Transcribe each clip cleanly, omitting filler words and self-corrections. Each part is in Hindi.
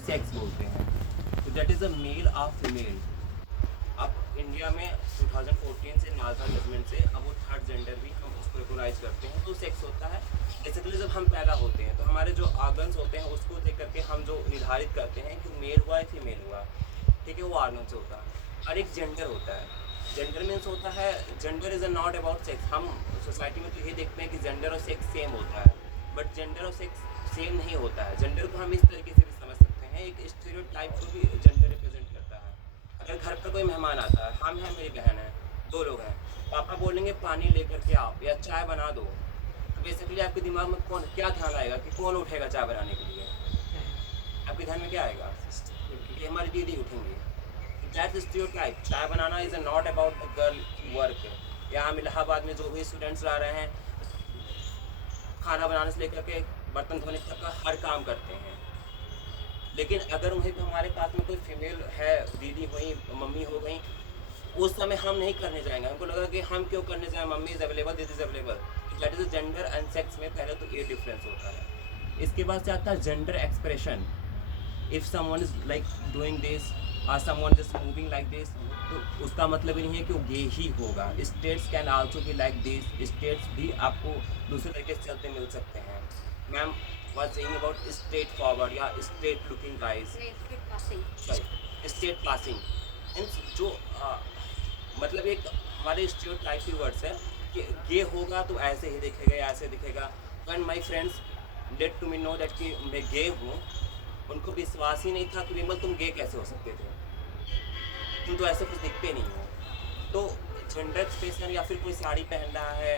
सेक्स बोलते हैं, तो दैट इज़ अ मेल और फीमेल। अब इंडिया में 2014 से नाज़ा जजमेंट से अब वो थर्ड जेंडर भी हम उसको रिकोगनाइज करते हैं। तो सेक्स होता है बेसिकली जब हम पैदा होते हैं तो हमारे जो आर्गन्स होते हैं उसको देख करके हम जो निर्धारित करते हैं कि मेल हुआ है फीमेल हुआ, ठीक है, वो आर्गन से होता है। और एक जेंडर होता है, जेंडर मीन्स होता है, gender is not about sex. हम सोसाइटी में तो ये देखते हैं कि जेंडर और सेक्स सेम होता है, बट जेंडर और सेक्स सेम नहीं होता है। जेंडर को हम इस तरीके से भी समझ सकते हैं, एक स्टीरियोटाइप को भी जेंडर रिप्रेजेंट करता है। अगर घर पर कोई मेहमान आता है, हम हैं, मेरी बहन है, दो लोग हैं, पापा बोलेंगे पानी लेकर के आओ या चाय बना दो, तो बेसिकली आपके दिमाग में कौन क्या ध्यान आएगा कि कौन उठेगा चाय बनाने के लिए? आपके ध्यान में क्या आएगा कि हमारी दीदी उठेंगी। That's stereotype. चाय बनाना is not about the girl work. यहाँ हम इलाहाबाद में जो भी स्टूडेंट्स आ रहे हैं, खाना बनाने से लेकर के बर्तन धोने तक का हर काम करते हैं। लेकिन अगर वहीं पे हमारे पास में कोई फीमेल है, दीदी हुई, मम्मी हो गई, उस समय हम नहीं करने जाएंगे। हमको लगा कि हम क्यों करने जाएं, मम्मी इज़ अवेलेबल, दीदी is available. That is gender and sex में पहले तो ये डिफरेंस होता है। इसके बाद से आता है gender expression. If someone is like doing this और someone just moving like this, तो उसका मतलब ही नहीं है कि वो गे ही होगा। States can also be like this. States भी आपको दूसरे तरीके से चलते मिल सकते हैं। Ma'am was saying about straight forward या straight looking guys, sorry, straight passing means जो मतलब एक हमारे स्टीरियोटाइप की वर्ड्स है कि गे होगा तो ऐसे ही दिखेगा या ऐसे दिखेगा। When my friends let to me know that कि मैं गे हूँ, उनको विश्वास ही नहीं था कि विमल तुम गे कैसे हो सकते थे, तुम तो ऐसे कुछ दिखते नहीं हो। तो जेंडर एक्सप्रेशन या फिर कोई साड़ी पहन रहा है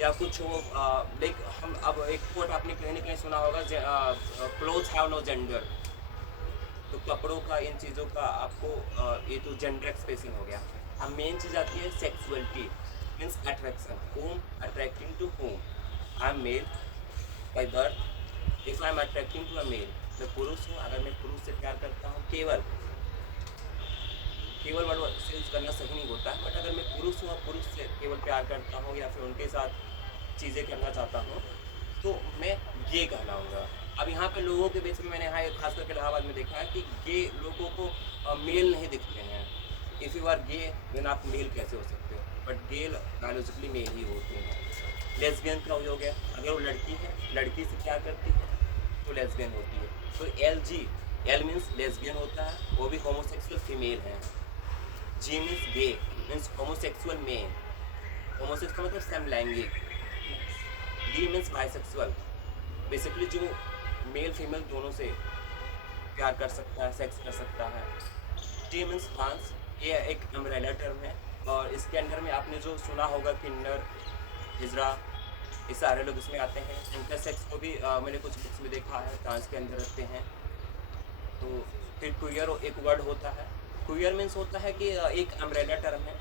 या कुछ हो, लाइक हम अब एक कोट आपने कहीं ना कहीं सुना होगा, क्लोथ्स हैव नो जेंडर। तो कपड़ों का, इन चीज़ों का आपको ये तो जेंडर एक्सप्रेसिंग हो गया। अब मेन चीज़ आती है sexuality means attraction, whom attracting to whom. I am male by birth, if I am attracting to a male, मैं पुरुष हूँ, अगर मैं पुरुष से प्यार करता हूँ, केवल वर्ड से यूज़ करना सही नहीं होता है, बट अगर मैं पुरुष हूँ और पुरुष से केवल प्यार करता हूँ या फिर उनके साथ चीज़ें करना चाहता हूँ, तो मैं गे कहलाऊँगा। अब यहाँ पे लोगों के बीच में मैंने यहाँ खास करके इलाहाबाद में देखा है कि गे लोगों को मेल नहीं दिखते हैं। If you are gay then आप मेल कैसे हो सकते हो, बट गे बायोलॉजिकली मेल ही होते हैं। लेस्बियन का हो गया, अगर वो लड़की है, लड़की से प्यार करती है तो लेस्बियन होती है। तो एल मीन्स लेस्बियन होता है, वो भी होमोसेक्सुअल फीमेल है। जी मीन्स गे मीन्स होमोसेक्सुअल मेल, होमोसेक्स का मतलब समलैंगिक। डी मीन्स बाइसेक्सुअल, बेसिकली जो मेल फीमेल दोनों से प्यार कर सकता है, सेक्स कर सकता है। टी मीन्स ट्रांस, ये एक अम्ब्रेला टर्म है और इसके अंदर में आपने जो सुना होगा किंडर, हिजरा, ये सारे लोग इसमें आते हैं। इंटरसेक्स को भी मैंने कुछ बुक्स में देखा है, ट्रांस के अंदर रखते हैं। तो फिर क्वियर एक वर्ड होता है। क्वियर मीन्स होता है कि एक अम्ब्रेला टर्म है,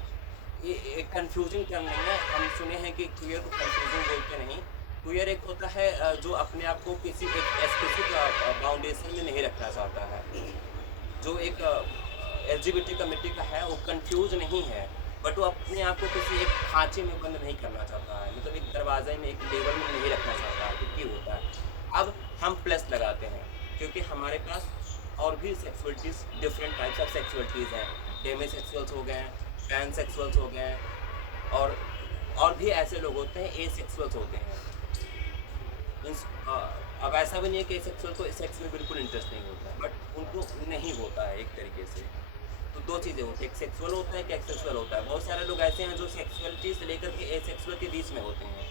ये एक कंफ्यूजिंग टर्म नहीं है। हम सुने हैं कि क्वियर को कंफ्यूजिंग बोलते नहीं। क्वियर एक होता है जो अपने आप को किसी एक स्पेसिफिक बाउंडेशन में नहीं रखना चाहता है। जो एक एलजीबीटी कम्युनिटी का है वो कंफ्यूज नहीं है, बट वो अपने आप को किसी एक खांचे में बंद नहीं करना चाहता है, मतलब एक दरवाजे में, एक लेवल में नहीं रखना चाहता है, क्योंकि होता है। अब हम प्लस लगाते हैं क्योंकि हमारे पास और भी सेक्सुअलिटीज़, डिफरेंट टाइप्स ऑफ सेक्सुअलिटीज़ हैं। डेमीसेक्सुअल्स हो गए हैं, पैनसेक्सुअल्स हो गए हैं, और भी ऐसे लोग होते हैं एसेक्सुअल्स होते हैं। मीन्स अब ऐसा भी नहीं है कि एसेक्सुअल को सेक्स में बिल्कुल इंटरेस्ट नहीं होता है, बट उनको नहीं होता है एक तरीके से। तो दो चीज़ें होती हैं, एक सेक्सुअल होता है, एक एक्सेक्सुअल होता है। बहुत सारे लोग ऐसे हैं जो सेक्सुअलिटी से लेकर के एसेक्सुअल के बीच में होते हैं,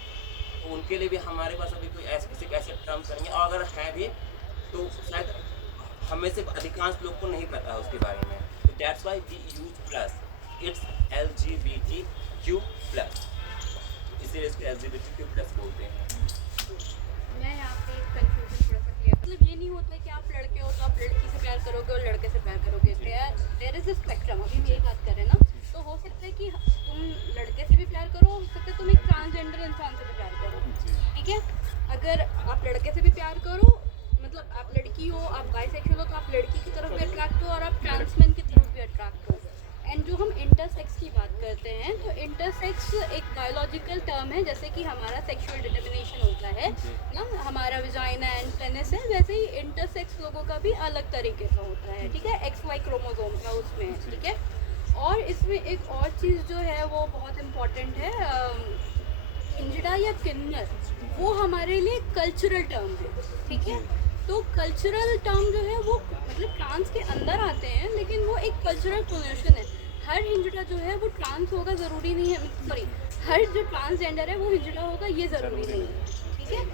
तो उनके लिए भी हमारे पास अभी कोई स्पेसिफिक ऐसे टर्म्स नहीं है, और अगर है भी तो शायद हमें से अधिकांश लोग को नहीं पता है उसके बारे में। तो that's why we use plus, it's LGBTQ plus, इसीलिए इसको LGBTQ प्लस बोलते हैं। मैं यहाँ पे एक कंफ्यूजन थोड़ा सा क्लियर, मतलब ये नहीं होता है कि आप लड़के हो तो आप लड़की से प्यार करोगे और लड़के से प्यार करोगे। देयर इज अ स्पेक्ट्रम, अभी हम यही बात कर रहे हैं ना। तो हो सकता है कि तुम लड़के से भी प्यार करो, हो सकता है तुम एक ट्रांसजेंडर इंसान से भी प्यार करो, ठीक है। अगर आप लड़के से भी प्यार करो, मतलब आप लड़की हो, आप बाइसेक्सुअल हो, तो आप लड़की की तरफ भी अट्रैक्ट हो और आप ट्रांसमैन की तरफ भी अट्रैक्ट हो। एंड जो हम इंटरसेक्स की बात करते हैं तो इंटरसेक्स एक बायोलॉजिकल टर्म है, जैसे कि हमारा सेक्सुअल डिटर्मिनेशन होता है ना, हमारा विजाइना एंड पेनिस है, वैसे ही इंटरसेक्स लोगों का भी अलग तरीके का होता है, ठीक है, XY क्रोमोसोम का उसमें है, ठीक है। और इसमें एक और चीज़ जो है वो बहुत इम्पॉर्टेंट है, इंजड़ा या किन्नर, वो हमारे लिए कल्चरल टर्म है, ठीक है। तो कल्चरल टर्म जो है वो मतलब ट्रांस के अंदर आते हैं, लेकिन वो एक कल्चरल पोजीशन है। हर हिंजड़ा जो है वो ट्रांस होगा ज़रूरी नहीं है, सॉरी, हर जो ट्रांसजेंडर है वो हिंजड़ा होगा ये ज़रूरी नहीं है, ठीक है,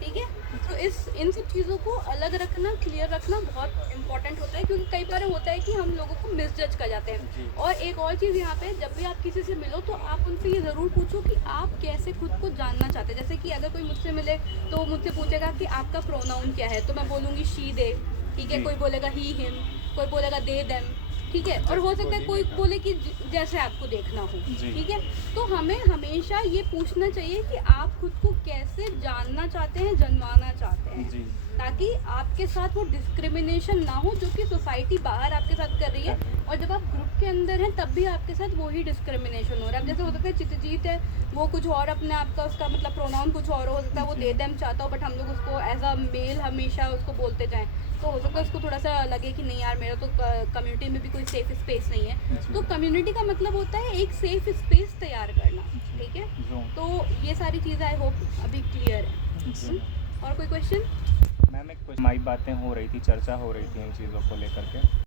ठीक है। तो इन सब चीज़ों को अलग रखना, क्लियर रखना बहुत इंपॉर्टेंट होता है, क्योंकि कई बार होता है कि हम लोगों को मिसजज कर जाते हैं। और एक और चीज़ यहाँ पे, जब भी आप किसी से मिलो तो आप उनसे ये ज़रूर पूछो कि आप कैसे खुद को जानना चाहते हैं। जैसे कि अगर कोई मुझसे मिले तो वो मुझसे पूछेगा कि आपका प्रोनाउन क्या है, तो मैं बोलूँगी शी दे, ठीक है, कोई बोलेगा ही हिम, कोई बोलेगा दे देम, ठीक है, और हो सकता है कोई बोले कि जैसे आपको देखना हो, ठीक है। तो हमें हमेशा ये पूछना चाहिए कि आप खुद को कैसे जानना चाहते हैं, जनवाना चाहते हैं, ताकि आपके साथ वो डिस्क्रिमिनेशन ना हो जो कि सोसाइटी बाहर आपके साथ कर रही है, और जब आप ग्रुप के अंदर हैं तब भी आपके साथ वही डिस्क्रिमिनेशन हो रहा है। अब जैसे हो सकता है चितजीत है, वो कुछ और अपने आप का उसका मतलब प्रोनाउन कुछ और हो सकता है, वो दे देम चाहता हो, बट हम लोग उसको एज अ मेल हमेशा उसको बोलते जाएं, तो हो सकता है उसको थोड़ा सा लगे कि नहीं यार, मेरा तो कम्युनिटी में भी कोई सेफ स्पेस नहीं है। तो कम्युनिटी का मतलब होता है एक सेफ स्पेस तैयार करना, ठीक है। तो ये सारी चीज़ें आई होप अभी क्लियर है। और कोई क्वेश्चन? मैम, एक हमारी बातें हो रही थी, चर्चा हो रही थी इन चीज़ों को लेकर के,